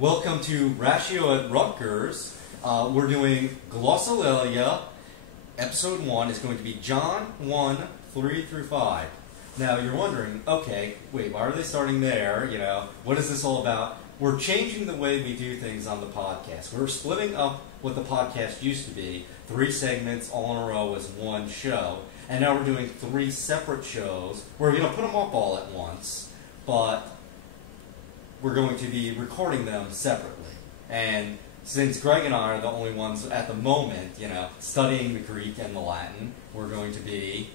Welcome to Ratio at Rutgers. We're doing Glossolalia. Episode 1 is going to be John 1, 3 through 5. Now you're wondering, okay, wait, why are they starting there? You know, what is this all about? We're changing the way we do things on the podcast. We're splitting up what the podcast used to be, 3 segments all in a row as one show. And now we're doing 3 separate shows. We're going to put them up all at once, but we're going to be recording them separately. And since Greg and I are the only ones at the moment, you know, studying the Greek and the Latin, we're going to be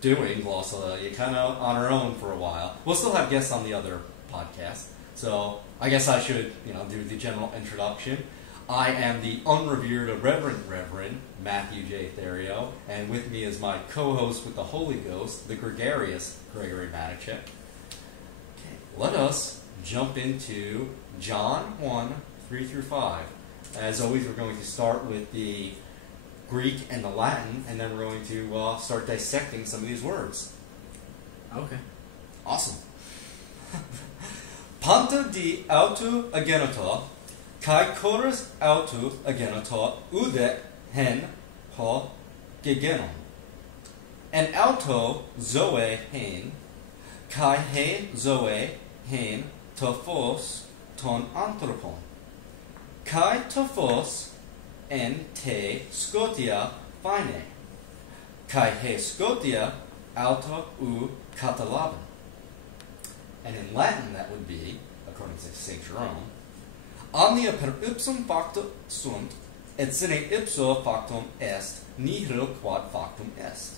doing Glossolalia kind of on our own for a while. We'll still have guests on the other podcast, so I guess I should, you know, do the general introduction. I am the unrevered Reverend Matthew J. Therio, and with me is my co-host with the Holy Ghost, the gregarious Gregory Matichek. Okay, let us jump into John 1, 3 through 5. As always, we're going to start with the Greek and the Latin, and then we're going to start dissecting some of these words. Okay. Awesome. Panta di autu agenita, kai chorus autu agenita, ude hen ho gegenon. En auto zoe hen, kai he zoe hen tophos ton anthropon. Kai tophos en te scotia fine. Kai he scotia auto u catalaban. And in Latin that would be, according to St. Jerome, omnia per ipsum facto sunt, et sine ipso factum est, nihil quod factum est.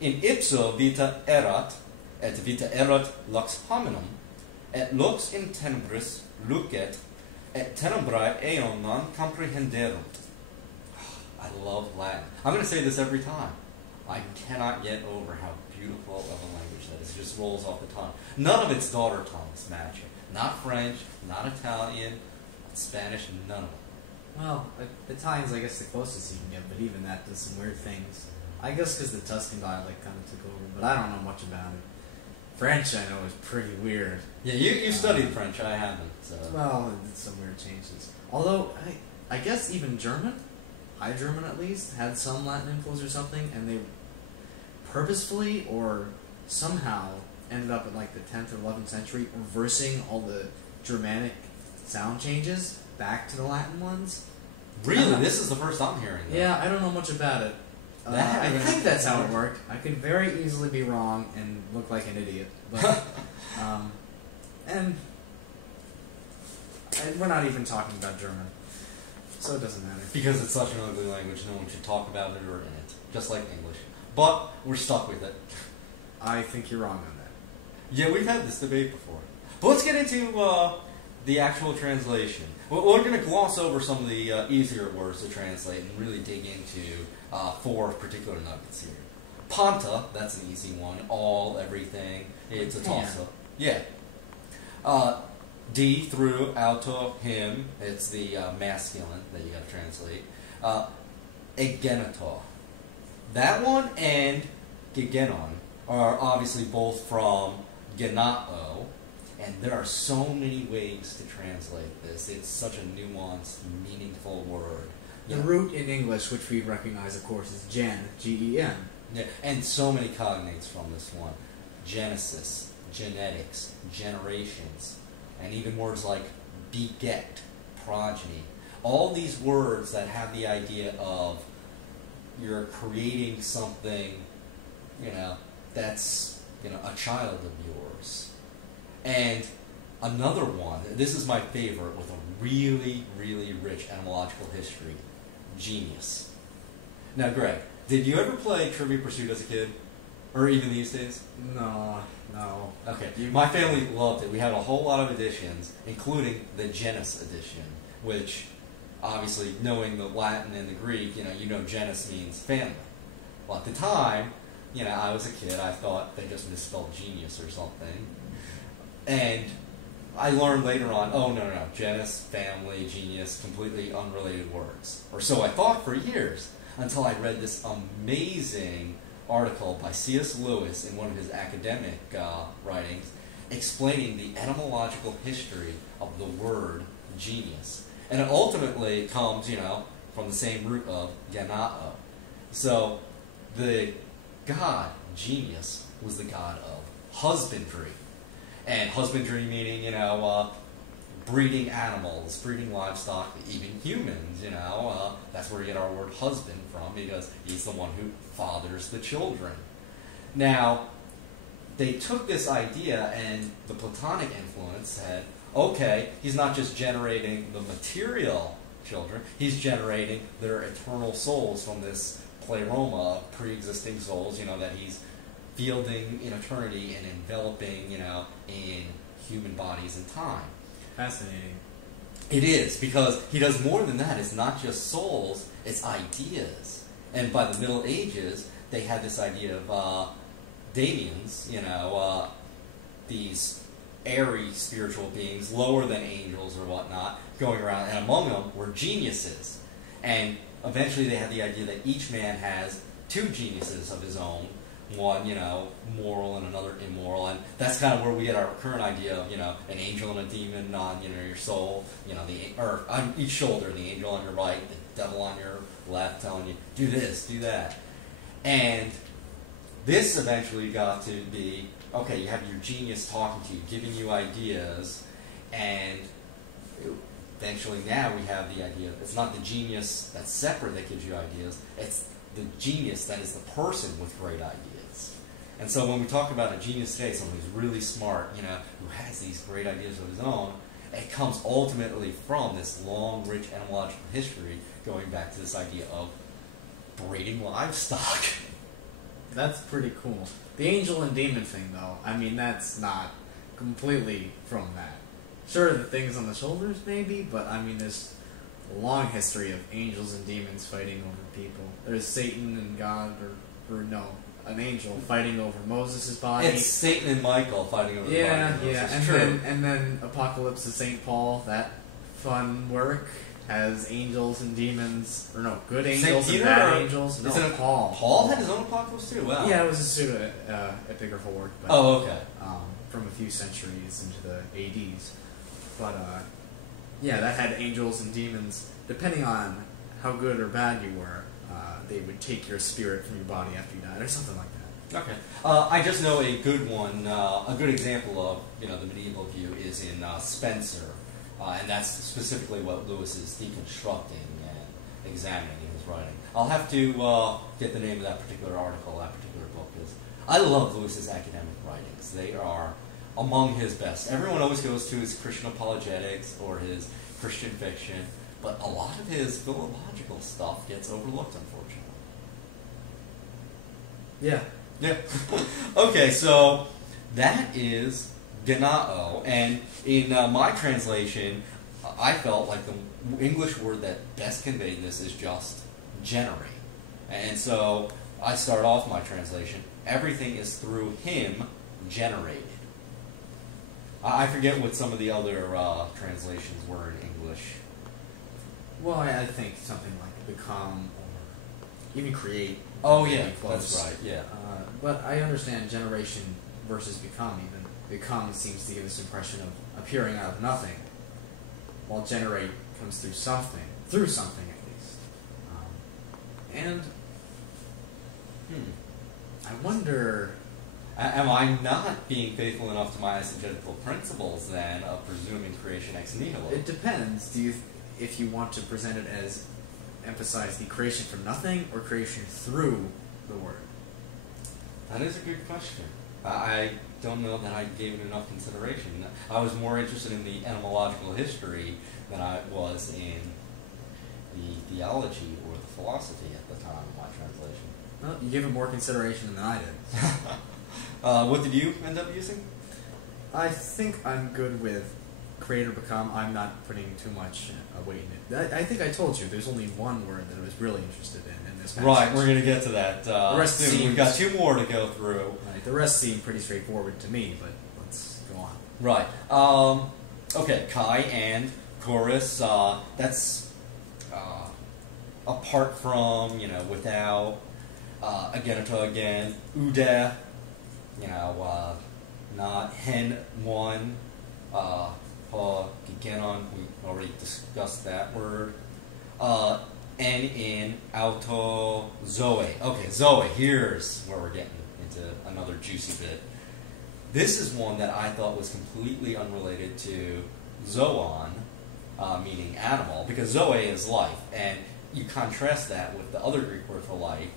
In ipso vita erat, et vita erat lux hominum, et lux in tenebris lucet, et tenebrae eon non comprehenderunt. I love Latin. I'm going to say this every time. I cannot get over how beautiful of a language that is. It just rolls off the tongue. None of its daughter tongues match it. Not French, not Italian, not Spanish, none of them. Well, Italian's I guess the closest you can get, but even that does some weird things. I guess because the Tuscan dialect kind of took over, but I don't know much about it. French, I know, is pretty weird. Yeah, you studied French, I haven't. So. Well, it did some weird changes. Although, I guess even German, High German at least, had some Latin influence or something, and they purposefully or somehow ended up in like the 10th or 11th century reversing all the Germanic sound changes back to the Latin ones. Really? This is the first I'm hearing that. Yeah, I don't know much about it. I think that's how it worked. I could very easily be wrong and look like an idiot. But, and we're not even talking about German, so it doesn't matter. Because it's such an ugly language, no one should talk about it or in it. Just like English. But we're stuck with it. I think you're wrong on that. Yeah, we've had this debate before. But let's get into the actual translation. We're going to gloss over some of the easier words to translate and really dig into 4 particular nuggets here. Panta, that's an easy one. All, everything. It's a toss-up. Yeah. D through auto, him. It's the masculine that you got to translate. Egeneto. That one and gegenon are obviously both from genao, and there are so many ways to translate this. It's such a nuanced, meaningful word. The root in English, which we recognize, of course, is gen, G-E-N. Yeah, and so many cognates from this one. Genesis, genetics, generations, and even words like beget, progeny. All these words that have the idea of you're creating something, you know, that's, you know, a child of yours. And another one, this is my favorite, with a really, really rich etymological history, genius. Now, Greg, did you ever play Trivia Pursuit as a kid? Or even these days? No. Okay, my family loved it. We had a whole lot of editions, including the genus edition, which, obviously, knowing the Latin and the Greek, you know genus means family. Well, at the time, you know, I was a kid, I thought they just misspelled genius or something. And I learned later on, oh, no, genus, family, genius, completely unrelated words. Or so I thought for years, until I read this amazing article by C.S. Lewis in one of his academic writings, explaining the etymological history of the word genius. And it ultimately comes, from the same root of genao. So the god genius was the god of husbandry. And husbandry meaning, breeding animals, breeding livestock, even humans, that's where we get our word husband from, because he's the one who fathers the children. Now, they took this idea and the Platonic influence said, okay, he's not just generating the material children, he's generating their eternal souls from this pleroma of pre-existing souls, that he's fielding in eternity and enveloping, in human bodies and time. Fascinating. It is, because he does more than that. It's not just souls, it's ideas. And by the Middle Ages, they had this idea of daemons, these airy spiritual beings, lower than angels or whatnot, going around, and among them were geniuses. And eventually they had the idea that each man has two geniuses of his own, one, moral and another immoral, and that's kind of where we get our current idea of, an angel and a demon on, your soul, or on each shoulder, the angel on your right, the devil on your left, telling you, do this, do that. And this eventually got to be, okay, you have your genius talking to you, giving you ideas, and eventually now we have the idea, it's not the genius that's separate that gives you ideas, it's the genius that is the person with great ideas. And so when we talk about a genius today, someone who's really smart, who has these great ideas of his own, it comes ultimately from this long, rich etymological history going back to this idea of breeding livestock. That's pretty cool. The angel and demon thing, though, that's not completely from that. Sure, the things on the shoulders, maybe, but there's a long history of angels and demons fighting over people. There's Satan and God, or no, an angel fighting over Moses' body. It's Satan and Michael fighting over the body of Moses. Yeah, and then Apocalypse of St. Paul, that fun work, has angels and demons, or no, good angels and bad angels. No, Paul. Paul had his own apocalypse too. Wow. Yeah, it was a pseudo-epigraphical work. But, from a few centuries into the ADs. But that had angels and demons. Depending on how good or bad you were, they would take your spirit from your body after you died, or something like that. Okay. I just know a good one, a good example of the medieval view is in Spencer, and that's specifically what Lewis is deconstructing and examining in his writing. I'll have to get the name of that particular article, that particular book, because I love Lewis's academic writings. They are among his best. Everyone always goes to his Christian apologetics or his Christian fiction, but a lot of his philological stuff gets overlooked, unfortunately. Yeah. Yeah. Okay, so that is genao, and in my translation, I felt like the English word that best conveyed this is just generate. And so I start off my translation, everything is through him generated. I forget what some of the other translations were in English. Well, I think something like become or even create. Oh yeah, that's right, yeah. But I understand generation versus become even. Become seems to give this impression of appearing out of nothing, while generate comes through something at least. And I wonder... Am I not being faithful enough to my exegetical principles, then, of presuming creation ex nihilo? It depends. If you want to present it as emphasize the creation from nothing or creation through the word? That is a good question. I don't know that I gave it enough consideration. I was more interested in the etymological history than I was in the theology or the philosophy at the time of my translation. Well, you gave it more consideration than I did. What did you end up using? I think I'm good with create or become. I'm not putting too much weight in it. I think I told you there's only one word that I was really interested in this passage. Right, we're going to get to that the rest soon. We've got two more to go through. Right, the rest seem pretty straightforward to me, but let's go on. Right. Okay, Kai and chorus. That's apart from, without, again, ude, not hen1, gigenon, we already discussed that word. N in auto zoe. Okay, zoe, here's where we're getting into another juicy bit. This is one that I thought was completely unrelated to zoon, meaning animal, because zoe is life, and you contrast that with the other Greek word for life,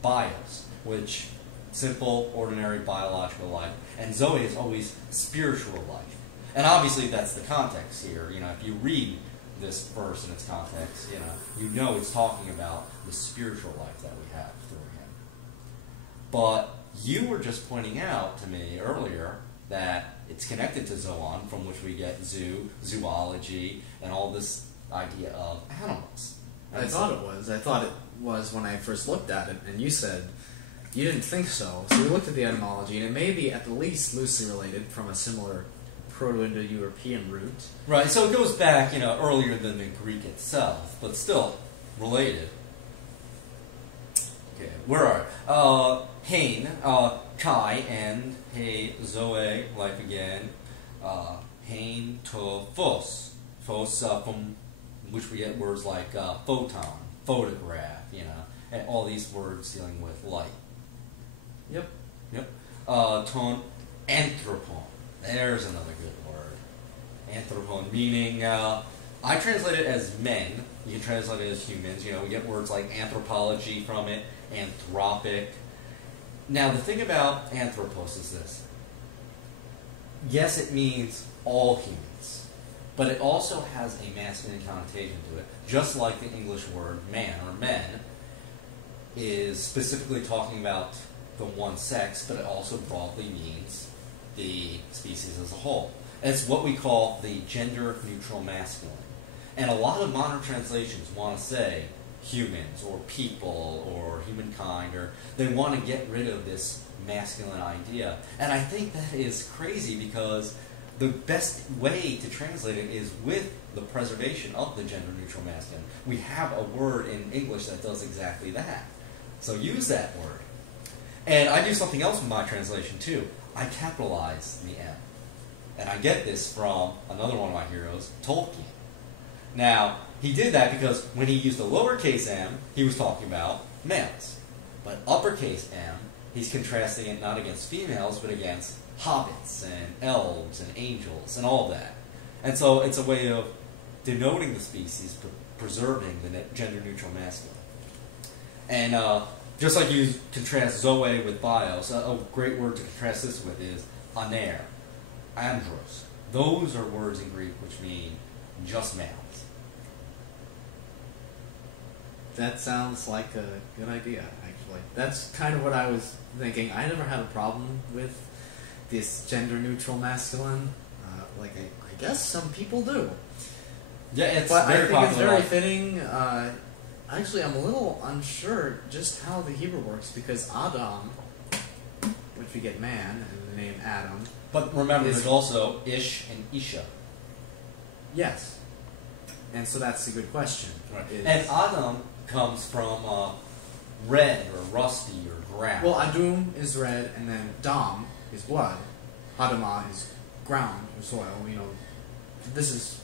bios, which simple, ordinary, biological life, and zoe is always spiritual life. And obviously that's the context here. If you read this verse in its context, you know it's talking about the spiritual life that we have through him. But you were just pointing out to me earlier that it's connected to zoon, from which we get zoo, zoology, and all this idea of animals. I thought it was when I first looked at it, and you said you didn't think so. So we looked at the etymology, and it may be at the least loosely related from a similar Proto-Indo-European root. Right, so it goes back, earlier than the Greek itself, but still related. Okay, where are we? Hain, Kai, and He, Zoe, life again. Hain to Phos. Phos, from which we get words like photon, photograph, and all these words dealing with light. Yep. Ton, anthropon. There's another good word. Anthropon, meaning, I translate it as men. You can translate it as humans. We get words like anthropology from it, anthropic. Now, the thing about anthropos is this. Yes, it means all humans, but it also has a masculine connotation to it. Just like the English word man or men is specifically talking about the one sex, but it also broadly means the species as a whole. And it's what we call the gender-neutral masculine. And a lot of modern translations want to say humans or people or humankind, or they want to get rid of this masculine idea. And I think that is crazy, because the best way to translate it is with the preservation of the gender-neutral masculine. We have a word in English that does exactly that. So use that word. And I do something else with my translation too. I capitalize the M. And I get this from another one of my heroes, Tolkien. Now, he did that because when he used the lowercase m, he was talking about males. But uppercase m, he's contrasting it not against females, but against hobbits and elves and angels and all that. And so it's a way of denoting the species, preserving the gender-neutral masculine. And just like you contrast zoe with bios, a great word to contrast this with is aner, andros. Those are words in Greek which mean just males. That sounds like a good idea, actually. That's kind of what I was thinking. I never had a problem with this gender-neutral masculine. I guess some people do. Yeah, it's but very popular. I think it's very fitting. Actually, I'm a little unsure just how the Hebrew works, because Adam, which we get man, and the name Adam. But remember, there's also Ish and Isha. Yes. And so that's a good question. Right. And Adam comes from red or rusty or ground. Well, Adum is red, and then Dam is blood. Adamah is ground or soil. This is...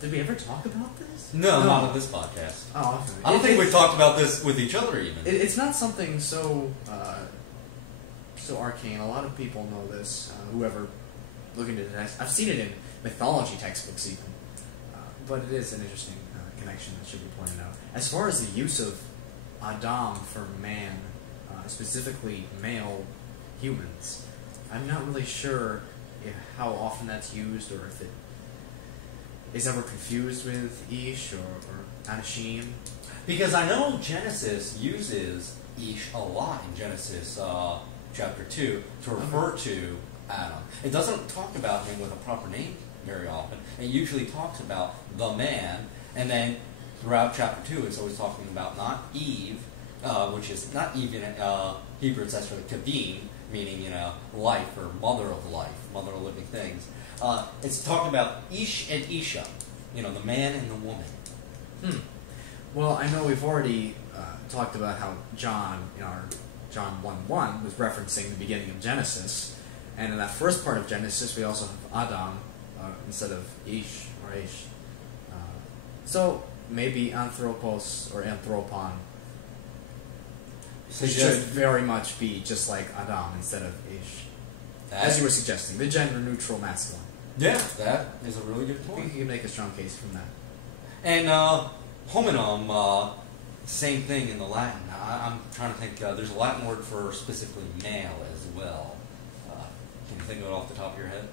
Did we ever talk about this? No, not on this podcast. Oh, okay. I don't think we've talked about this with each other even. It's not something so arcane. A lot of people know this. Whoever looking into the text, I've seen it in mythology textbooks even. But it is an interesting connection that should be pointed out. As far as the use of Adam for man, specifically male humans, I'm not really sure how often that's used, or if it is ever confused with Ish or Anashim. Because I know Genesis uses Ish a lot in Genesis chapter 2 to refer to Adam. It doesn't talk about him with a proper name very often. It usually talks about the man, and then throughout chapter 2 it's always talking about not Eve, which is not even Hebrew, it's actually Kavim, meaning, life or mother of life, mother of living things. It's talking about Ish and Isha, the man and the woman. Well, I know we've already talked about how John, in our John 1:1, was referencing the beginning of Genesis, And in that first part of Genesis, we also have Adam instead of Ish or Ish. So maybe anthropos or anthropon should very much be just like Adam instead of Ish. As you were suggesting, the gender-neutral masculine. Yeah, that is a really good I point. think you can make a strong case from that. And hominum, same thing in the Latin. I'm trying to think. There's a Latin word for specifically male as well. Can you think of it off the top of your head?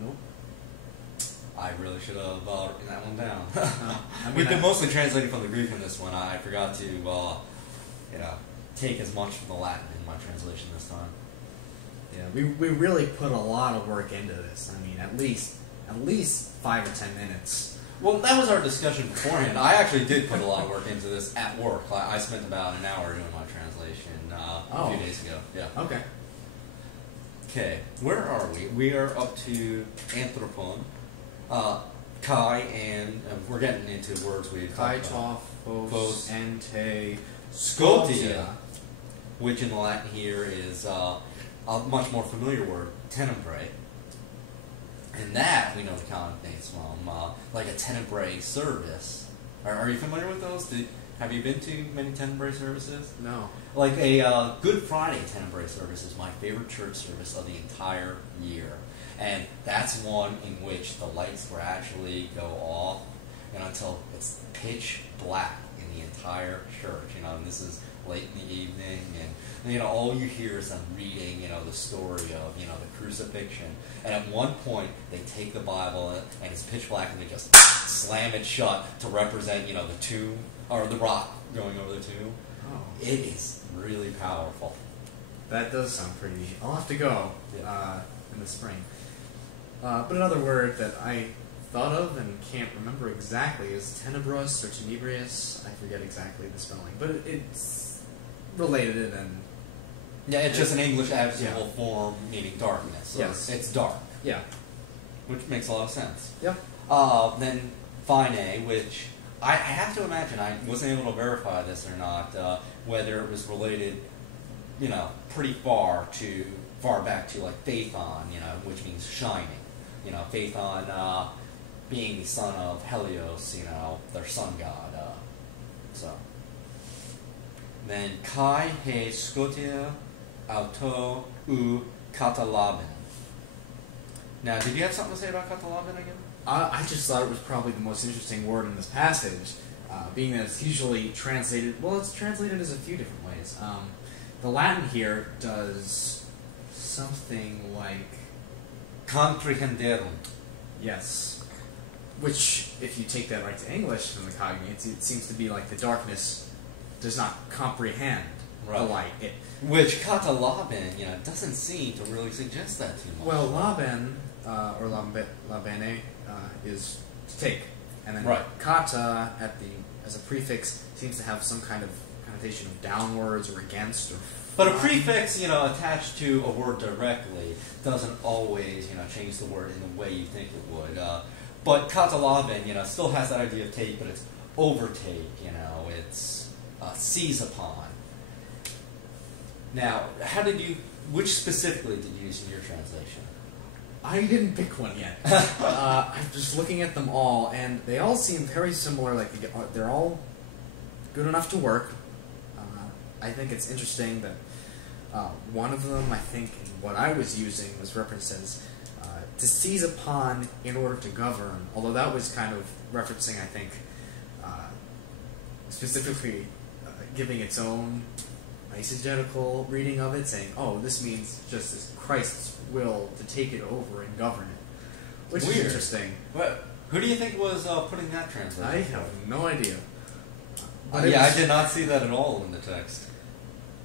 Nope. I really should have written that one down. We've been mostly translating from the Greek in this one. I forgot to, take as much from the Latin in my translation this time. Yeah, we really put a lot of work into this. I mean, at least 5 or 10 minutes. Well, that was our discussion beforehand. I actually did put a lot of work into this at work. I spent about an hour doing my translation a few days ago. Yeah. Okay. Okay, where are we? We are up to anthropon, kai, and we're getting into words we've Kai, talked about. phos, ente, Scotia, which in the Latin here is a much more familiar word, tenebrae. And that we know the common things from, like a tenebrae service. Are you familiar with those? Have you been to many tenebrae services? No. Like a Good Friday tenebrae service is my favorite church service of the entire year. And that's one in which the lights gradually go off until it's pitch black in the entire church. And this is late in the evening, and all you hear is them reading the story of the crucifixion. And at one point they take the Bible and it's pitch black and they just slam it shut to represent the tomb or the rock going over the tomb. Oh. It is really powerful. That does sound pretty neat. I'll have to go in the spring. But another word that I thought of and can't remember exactly is tenebros or tenebrious. I forget exactly the spelling, but it's related and yeah, it's just an English adjectival form meaning darkness. So yes, it's dark. Yeah, which makes a lot of sense. Yep. Then fine, which I have to imagine, I wasn't able to verify this or not, whether it was related, pretty far back to like Phaethon, which means shining. Phaethon being the son of Helios, their sun god. Then kai he scotia auto u katalaben. Now, did you have something to say about katalaben again? I just thought it was probably the most interesting word in this passage, being that it's usually translated. Well, it's translated as a few different ways. The Latin here does something like comprehenderum. Yes. Which, if you take that right to English from the cognates, it seems to be like the darkness does not comprehend the light. Which katalaben, doesn't seem to really suggest that too much. Well, laben, or labene, is to take. And then kata as a prefix seems to have some kind of connotation of downwards or against or. But a prefix, attached to a word directly doesn't always, change the word in the way you think it would. But katalaben, still has that idea of take, but it's overtake, it's seize upon. Now, which specifically did you use in your translation? I didn't pick one yet. I'm just looking at them all, and they all seem very similar. Like they're all good enough to work. I think it's interesting that one of them, I think, what I was using was referenced as to seize upon in order to govern. Although that was kind of referencing, I think, specifically giving its own eisegetical reading of it, saying, "Oh, this means just as Christ's will to take it over and govern it," which is interesting. Who do you think was putting that translation? I have no idea. I did not see that at all in the text.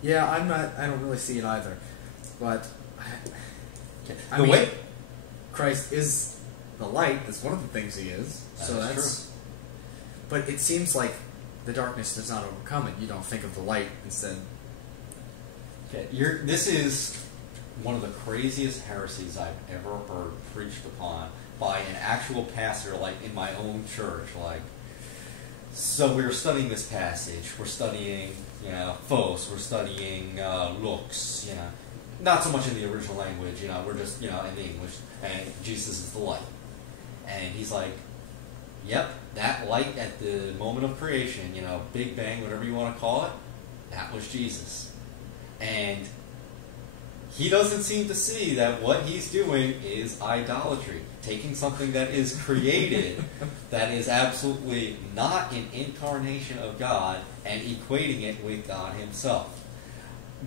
Yeah, I don't really see it either. But I mean, Christ is the light. That's one of the things he is. That's true. But it seems like the darkness does not overcome it. You don't think of the light instead. Okay, this is one of the craziest heresies I've ever heard preached upon by an actual pastor, like in my own church. So we're studying this passage. We're studying, phos. We're studying lux. not so much in the original language, we're just, in the English, and Jesus is the light. And he's like, yep, that light at the moment of creation, Big Bang, whatever you want to call it, that was Jesus. And he doesn't seem to see that what he's doing is idolatry. Taking something that is created, that is absolutely not an incarnation of God, and equating it with God himself.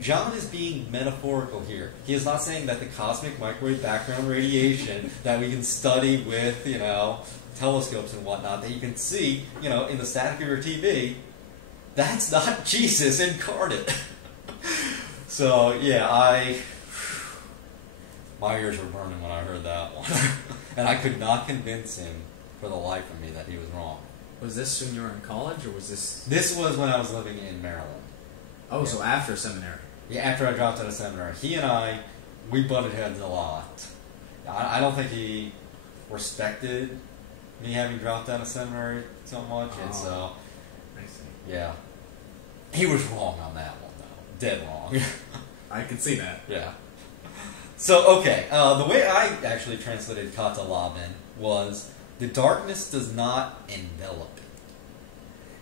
John is being metaphorical here. He is not saying that the cosmic microwave background radiation that we can study with, telescopes and whatnot, that you can see, in the static of your TV, that's not Jesus incarnate. So, yeah, my ears were burning when I heard that one. And I could not convince him, for the life of me, that he was wrong. Was this when you were in college, or was this... This was when I was living in Maryland. Oh, yeah. So after seminary. Yeah, after I dropped out of seminary. He and I, we butted heads a lot. I don't think he respected me having dropped out of seminary so much, and so... I see. Yeah. He was wrong on that one, though. Dead wrong. I can see that. Yeah. So, okay, the way I actually translated kata laben was, the darkness does not envelop it.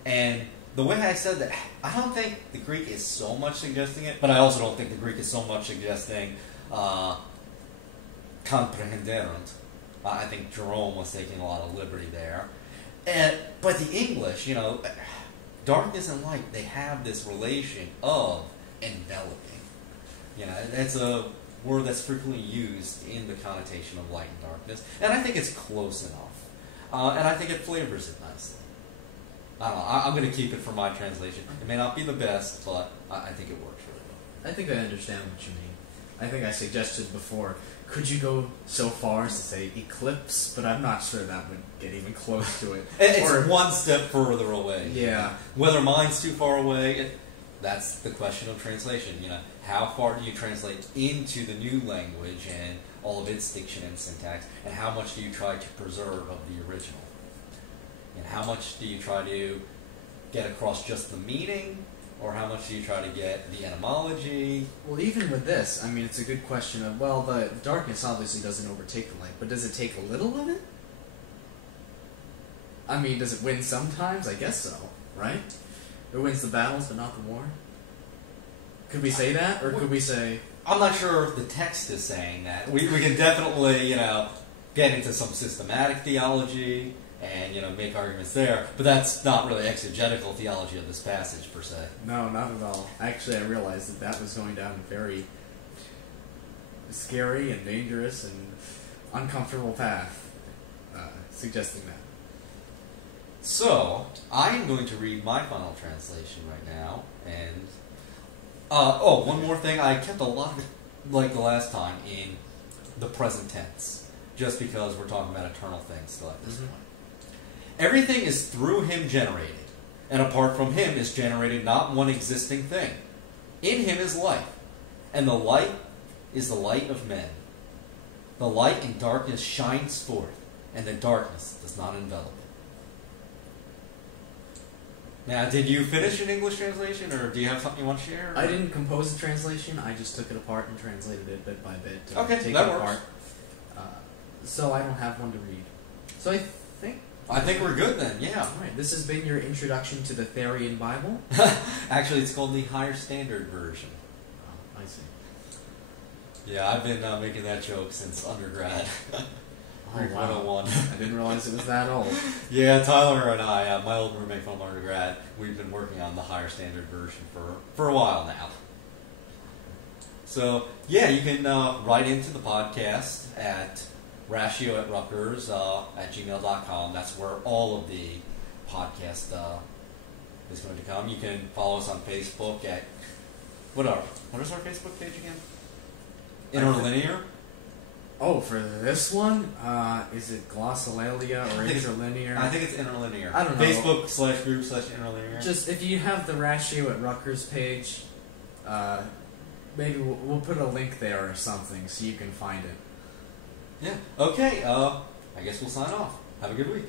And the way I said that, I don't think the Greek is so much suggesting it, but I also don't think the Greek is so much suggesting comprehenderunt. I think Jerome was taking a lot of liberty there. But the English, darkness and light, they have this relation of enveloping. It's a word that's frequently used in the connotation of light and darkness, and I think it's close enough, and I think it flavors it nicely. I don't know, I'm going to keep it for my translation. It may not be the best, but I think it works really well. I think I understand what you mean. I think I suggested before, could you go so far as to say eclipse, but I'm not sure that would get even close to it. It's one step further away. Yeah. Whether mine's too far away, that's the question of translation. How far do you translate into the new language and all of its diction and syntax, and how much do you try to preserve of the original? And how much do you try to get across just the meaning, or how much do you try to get the etymology? Well, even with this, it's a good question of, well, the darkness obviously doesn't overtake the light, but does it take a little of it? Does it win sometimes? I guess so, right? It wins the battles, but not the war? Could we say that, or could we say... I'm not sure if the text is saying that. We can definitely, get into some systematic theology and, make arguments there, but that's not really exegetical theology of this passage, per se. No, not at all. Actually, I realized that was going down a very scary and dangerous and uncomfortable path, suggesting that. So, I am going to read my final translation right now, and... one more thing. I kept a lot of it, like the last time, in the present tense, just because we're talking about eternal things still at this point. Everything is through him generated, and apart from him is generated not one existing thing. In him is life, and the light is the light of men. The light in darkness shines forth, and the darkness does not envelop it. Now, did you finish an English translation, or do you have something you want to share? I didn't compose a translation. I just took it apart and translated it bit by bit. Okay, take that it works. Apart. So I don't have one to read. So I think we're good then, yeah. All right, this has been your introduction to the Therian Bible. Actually, it's called the Higher Standard Version. Oh, I see. Yeah, I've been making that joke since undergrad. Greek wow. 101. I didn't realize it was that old. Yeah, Tyler and I, my old roommate from undergrad, we've been working on the Higher Standard Version for a while now. So, yeah, you can write into the podcast at ratioatrutgers at gmail.com. That's where all of the podcast is going to come. You can follow us on Facebook at... What is our Facebook page again? Interlinear? Oh, for this one? Is it Glossolalia or Interlinear? I think it's Interlinear. I don't know. Facebook/group/Interlinear. Just, if you have the Ratio at Rutgers page, maybe we'll put a link there or something so you can find it. Yeah. Okay, I guess we'll sign off. Have a good week.